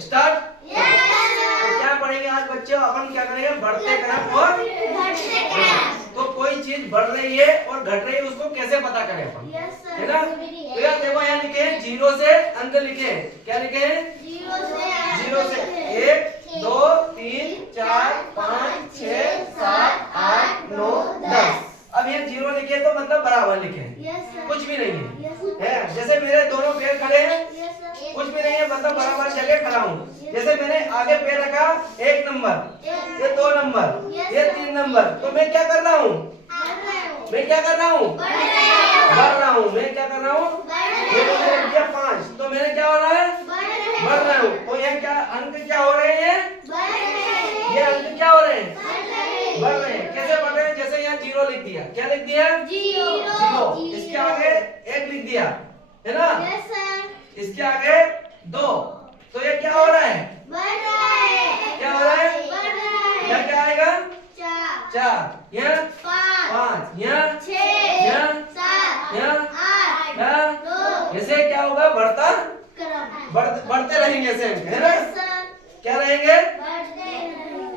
Start. क्या पढ़ेंगे आज बच्चों? अपन क्या करेंगे? बढ़ते क्रम और घटते क्रम। तो कोई चीज बढ़ रही है और घट रही है, उसको कैसे पता करें अपन? है ना? तो यार देखो यहाँ लिखे हैं 0 से अंक लिखे हैं। क्या लिखे हैं? 0 से 1 2 3 4 5 6 7 8 9 10। अब ये 0 लिखे तो मतलब बराबर लिखे हैं, कुछ भी नहीं है। जैसे मेरे दोनों पैर खड़े हैं, कुछ भी नहीं है, मतलब बराबर जगह खड़ा हूँ। जैसे मैंने आगे पैर रखा 1 नंबर, ये 2 नंबर, ये 3 नंबर, तो मैं क्या कर रहा हूँ? मैं क्या कर रहा हूँ? बढ़ रहा हूँ। मैं क्या कर रहा हूँ? मैंने रख दिया 5, तो मैंने क्या हो रहा है? बढ़ रहा हूँ। तो ये क्या अंक क्या हो रहे हैं? ये अंक क्या हो रहे हैं? बढ़ रहे हैं। कैसे बढ़ रहे हैं? जैसे यहाँ 0 लिख दिया। क्या लिख दिया? 0। इसके आगे 1 लिख दिया, है ना? इसके आगे 2, तो ये क्या हो रहा है? क्या हो रहा है? यहाँ क्या आएगा? 4, यहाँ 5, यहाँ 8। ऐसे क्या होगा? बढ़ते रहेंगे ऐसे, है ना? क्या रहेंगे?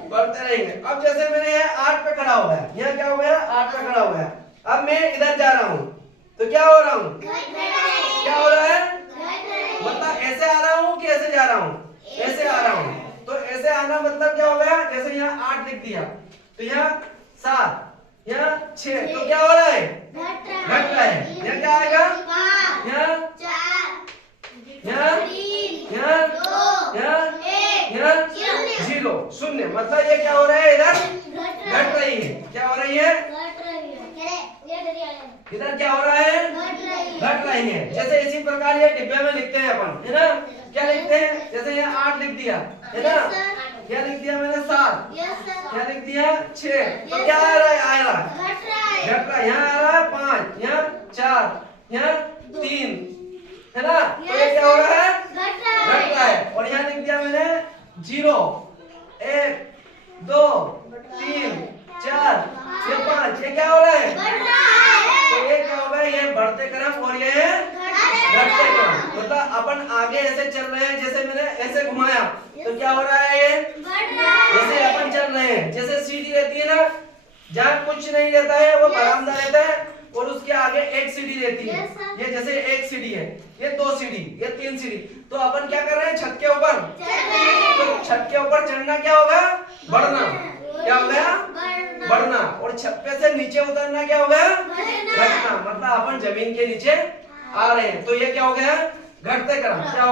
बढ़ते रहेंगे। अब जैसे मैंने यहाँ 8 पे खड़ा हो गया, यहाँ क्या हो गया? 8 पे खड़ा हो गया। अब मैं इधर जा रहा हूँ, तो क्या हो रहा हूँ? क्या हो रहा है? मतलब ऐसे आ रहा हूँ कि ऐसे जा रहा हूँ? ऐसे आ रहा हूँ। तो ऐसे आना मतलब क्या हो गया? जैसे यहाँ 8 लिख दिया, तो यहाँ 7, यहाँ 6, तो क्या हो रहा है? घट रहा है। यहाँ क्या आएगा? यहाँ 0, शून्य। मतलब ये क्या हो रहा है? इधर घट रही है। क्या हो रही है? इधर क्या हो रहा है? घट रही है। जैसे इसी प्रकार ये डिब्बे में लिखते हैं अपन, है ना? क्या लिखते हैं? जैसे यहाँ 8 लिख दिया, है ना? क्या लिख दिया मैंने? 7। क्या लिख दिया? 6, तो क्या आ रहा है? आ रहा है घट रहा है। यहाँ आ रहा है 5, यहाँ 4, यहाँ 3, है ना? तो ये क्या हो रहा है? घट रहा है। और यहाँ लिख दिया मैंने 0 1 2 3 4 ये 5, ये क्या हो रहा है? तो ये क्या होगा? ये बढ़ते क्रम और ये घटते क्रम। मतलब अपन आगे ऐसे चल रहे हैं, जैसे मैंने ऐसे घुमाया तो क्या हो रहा है? ये जैसे अपन चल रहे हैं, जैसे सीढ़ी रहती है ना, जहाँ कुछ नहीं रहता है वो बरामदा रहता है, और उसके आगे एक सीढ़ी रहती है। ये जैसे एक सीढ़ी है, ये 2 सीढ़ी, ये 3 सीढ़ी, तो अपन क्या कर रहे हैं? छत के ऊपर। तो छत के ऊपर चढ़ना क्या होगा? बढ़ना। क्या हो गया? बढ़ना। और छत पे से नीचे उतरना क्या हो गया? घटना। मतलब अपन जमीन के नीचे आ रहे हैं, तो ये क्या हो गया? घटते क्रम। क्या हो गया?